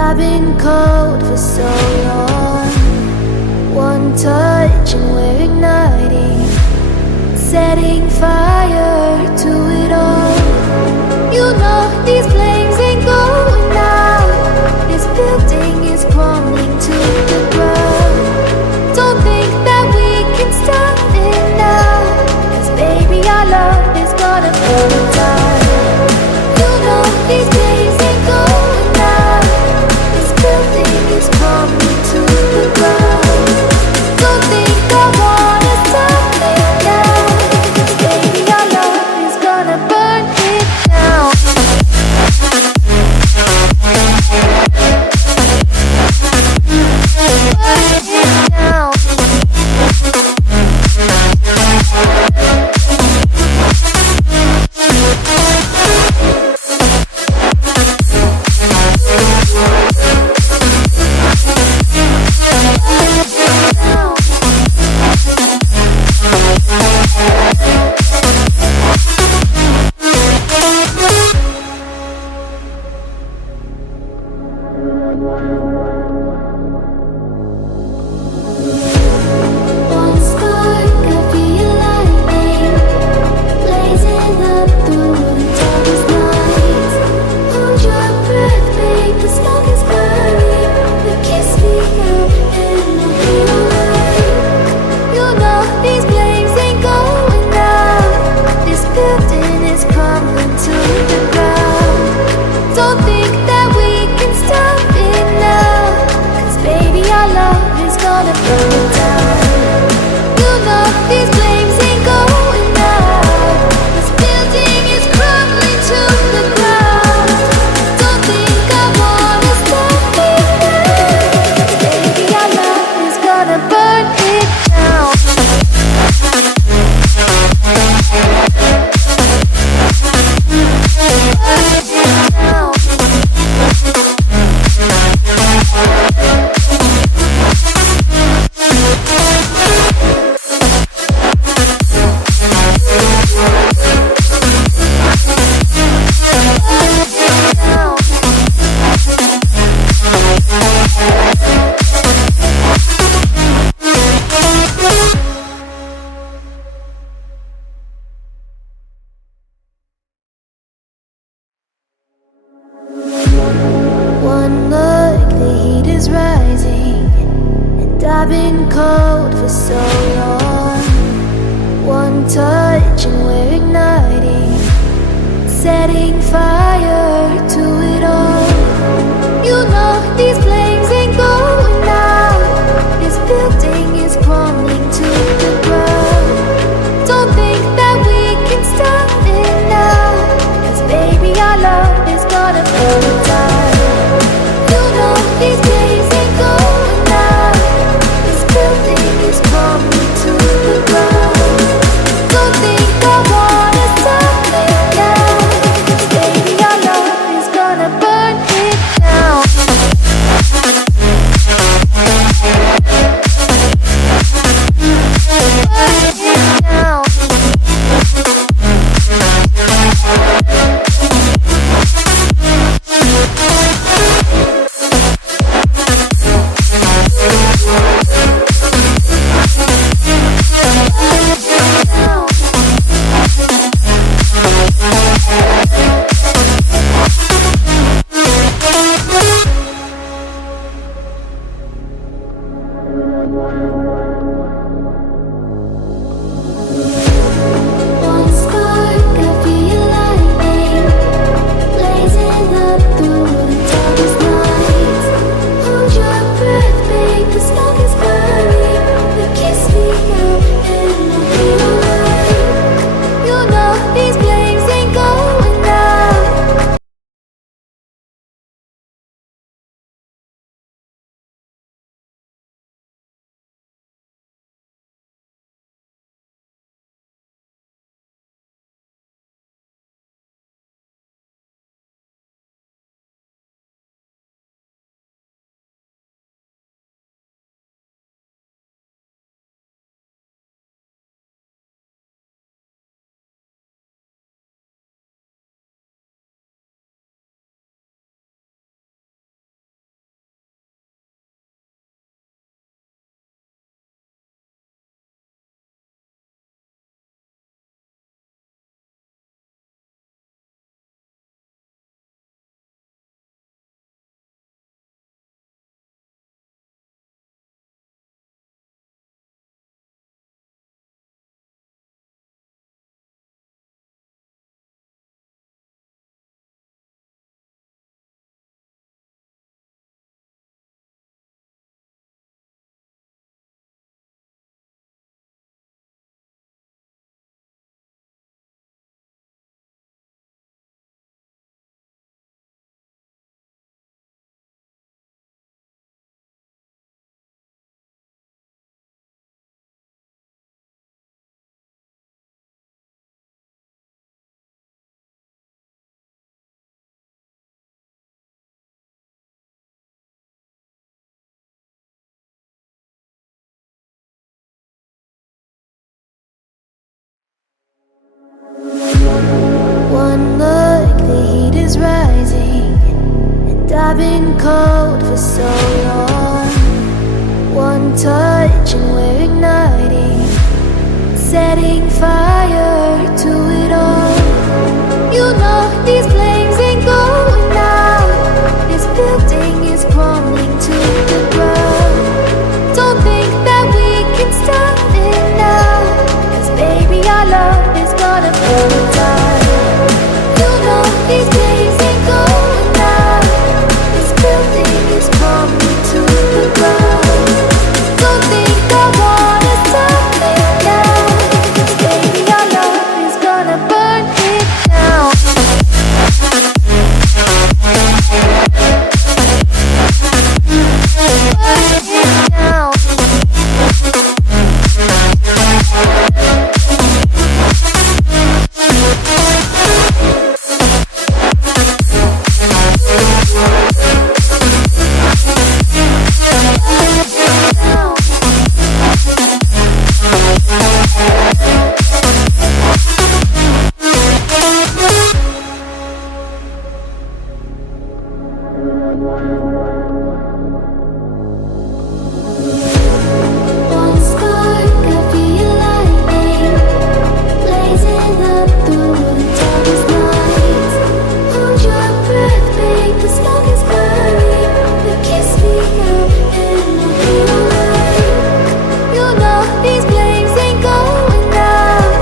I've been cold for so long. One touch and we're igniting, setting fire to it all. You know these flames ain't going out. This building is crumbling to the ground. Don't think that we can stop it now, 'cause baby our love is gonna burn it down. You know these flames ain't going out. This building is crumbling to the ground. Don't think I wanna stop it now, 'cause baby our love is gonna burn it down. One spark could be a lightning, blazing up through the darkest nights. Hold your breath, babe, the smoke is burning. You kiss me out and I'll be alright. You know these flames ain't going out. This building is crumbling to the ground. Don't think that we can stop it now, 'cause baby our love is gonna burn it down. You know these flames ain't going out. This building is crumbling to the ground. Don't think I wanna stop it now, 'cause baby our love is gonna burn it down. One look, the heat is rising, and I've been cold for so long. One touch and we're igniting, setting fire to it all. You know these flames ain't going out. This building is crumbling to the ground. Don't think that we can stop it now, 'cause baby our love is gonna burn it down. You know these flames ain't going out. This building is crumbling to the ground. Don't think I wanna stop it now, 'cause baby our love is rising, and I've been cold for so long. One touch and we're igniting, setting fire to it all. You know these